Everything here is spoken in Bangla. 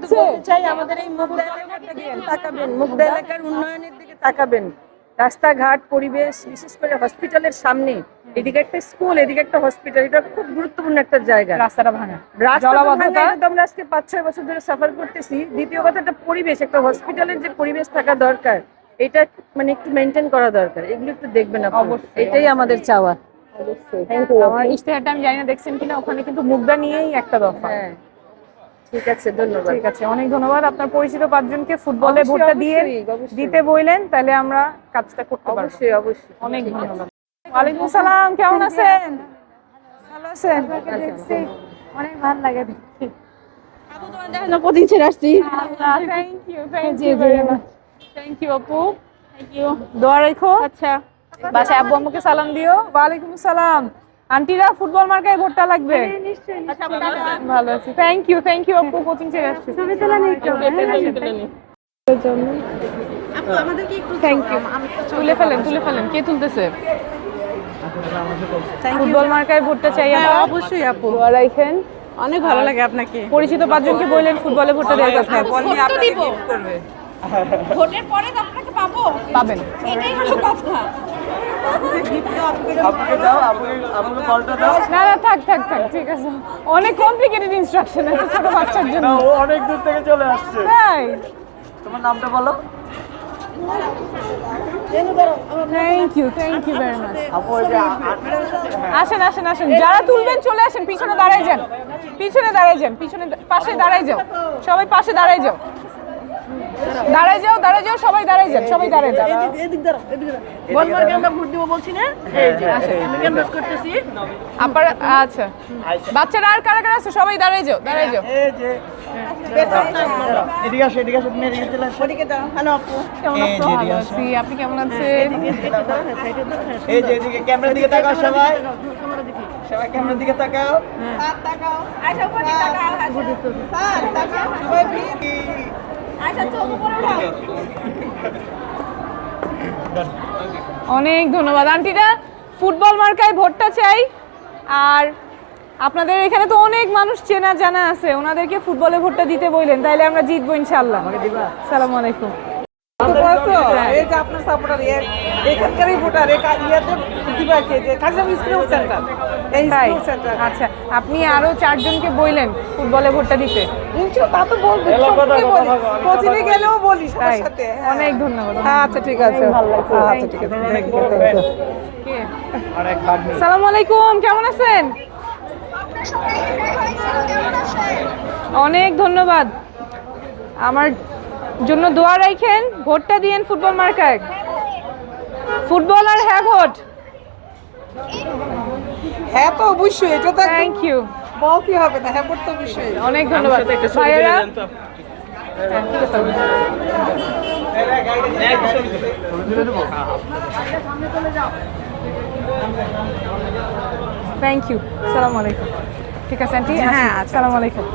হচ্ছে। চাই আমাদের এই মুগদা এলাকার দিকে তাকাবেন, মুগদা এলাকার উন্নয়নের দিকে তাকাবেন। রাস্তাঘাট, পরিবেশ, বিশেষ করে হসপিটালের সামনে, এদিকে একটা স্কুল, এদিকে একটা হসপিটাল, এটা খুব গুরুত্বপূর্ণ একটা জায়গা। রাস্তাটা ভাঙা, রাস্তা জলাবদ্ধতা। তো আমরা আজকে 5-6 বছর ধরে সাফার করতেছি। দ্বিতীয় কথা, একটা পরিবেশ, একটা হসপিটালের যে পরিবেশ থাকা দরকার, এটা মানে একটু মেনটেন করা দরকার। এগুলো একটু দেখবেন আপনি, অবশ্যই, এটাই আমাদের চাওয়া। আমার ইশতেহারটা আমি জানি না দেখছেন কিনা, ওখানে কিন্তু মুগদা নিয়েই একটা দফা। হ্যাঁ, ঠিক আছে, ধন্যবাদ। ঠিক আছে, অনেক ধন্যবাদ। আপনার পরিচিত 5 জনকে ফুটবলে অবশ্যই, ভোটটা দিয়ে অবশ্যই। দিতে বললেন, তাহলে আমরা কাজটা করতে পারবো। অবশ্যই, অবশ্যই। অনেক ঠিক আছে। ধন্যবাদ। ওয়ালাইকুম সালাম, কেমন আছেন? ভালো আছেন? অনেক ভালো লাগে দেখতে। প্রতিদিন ছেড়ে আসছি। Thank you very much. Thank you আপু, থ্যাংক ইউ। দোয়া রাখো। আচ্ছা, বাসায় আব্বু আম্মুকে সালাম দিও। ওয়ালাইকুম সালাম। আন্টিরা ফুটবল মার্কায় ভোটটা লাগবে। নিশ্চয়ই। ভালো আছি, থ্যাংক ইউ আপু, কোচিং ছেড়ে আসছি। ছবি তোলা নেই তো? Thank you. তুলে ফেলেন, কে তুলতেছে? ফুটবল মার্কায় ভোটটা চাই আমরা। অবশ্যই আপু, দোয়া রাখেন। অনেক ভালো লাগে আপনাকে। পরিচিত 5 জনকে বললেন ফুটবলে ভোটটা দেওয়ার কথা। ভোটের পরে তো আপনাকে পাবো, পাবেন। এটাই হলো কথা। না থাক, ঠিক আছে। অনেক কমপ্লিকেটেড ইনস্ট্রাকশন আছে ছোট বাচ্চার জন্য। ও অনেক দূর থেকে চলে আসছে। তাই, তোমার নামটা বলো। Thank you very much. আপু ওই যে আসেন, যারা তুলবেন চলে আসেন, পিছনে দাঁড়ায় যান, পাশে দাঁড়ায় যাও, সবাই পাশে দাঁড়ায় যাও, সবাই দাঁড়ায় যান। এদিক দাঁড়াও, বলমার্কে আমরা ভোট দিব বলছি না? এই যে আমি ক্যাম্পাস করতেছি। আবার আচ্ছা, বাচ্চারা আর কারা আছে? সবাই দাঁড়ায় যাও। এই যে এদিকে আসো তুমি এদিকে চলে আসো। ওদিকে দাঁড়াও। হ্যালো আপু, কেমন এই আছো? যে ভালো আছি, আপনি কেমন আছেন? এই যে এদিকে ক্যামেরার দিকে তাকাও সবাই। সবাই ক্যামেরার দিকে তাকাও। তাকাও, আয়শা উপর দিকে তাকাও, তাকাও, সবাই আয়শা চোখ উপরে উঠাও। অনেক ধন্যবাদ আন্টিরা। ফুটবল মার্কায় ভোটটা চাই। আর আপনাদের এখানে তো অনেক মানুষ চেনা জানা আছে, ওনাদেরকে ফুটবলে ভোটটা দিতে বললেন, তাইলে আমরা জিতবো ইনশাআল্লাহ। আসসালামু আলাইকুম। এই যে আপনার সাপোর্টার, এখানকারই ভোটার, ইয়াতে দিবাকে যে কাজী স্কুল সেন্টার, এই তাই? School centre. আচ্ছা, আপনি আরো 4 জনকে বললেন ফুটবলে ভোটটা দিতে। তা তো বলবো, সবকে বলি, কোচিংয়ে গেলেও বলি সবার তাই, সাথে। অনেক ধন্যবাদ। আচ্ছা, ঠিক আছে। আচ্ছা, ঠিক আছে। কে? অনেক ভালো। আসসালামু আলাইকুম, কেমন আছেন? অনেক ধন্যবাদ। আমার জন্য দোয়া রাখেন, ভোটটা দিয়েন ফুটবল মার্কায়। ফুটবল আর হ্যাঁ ভোট। হ্যাঁ তো অবশ্যই, এটা তো থ্যাংক ইউ, বল কি হবে না, হ্যাঁ তো অবশ্যই। অনেক ধন্যবাদ ভাইয়েরা। থ্যাংক ইউ, আসসালামু আলাইকুম। ঠিক আছে আন্টি, হ্যাঁ, আসসালামু আলাইকুম।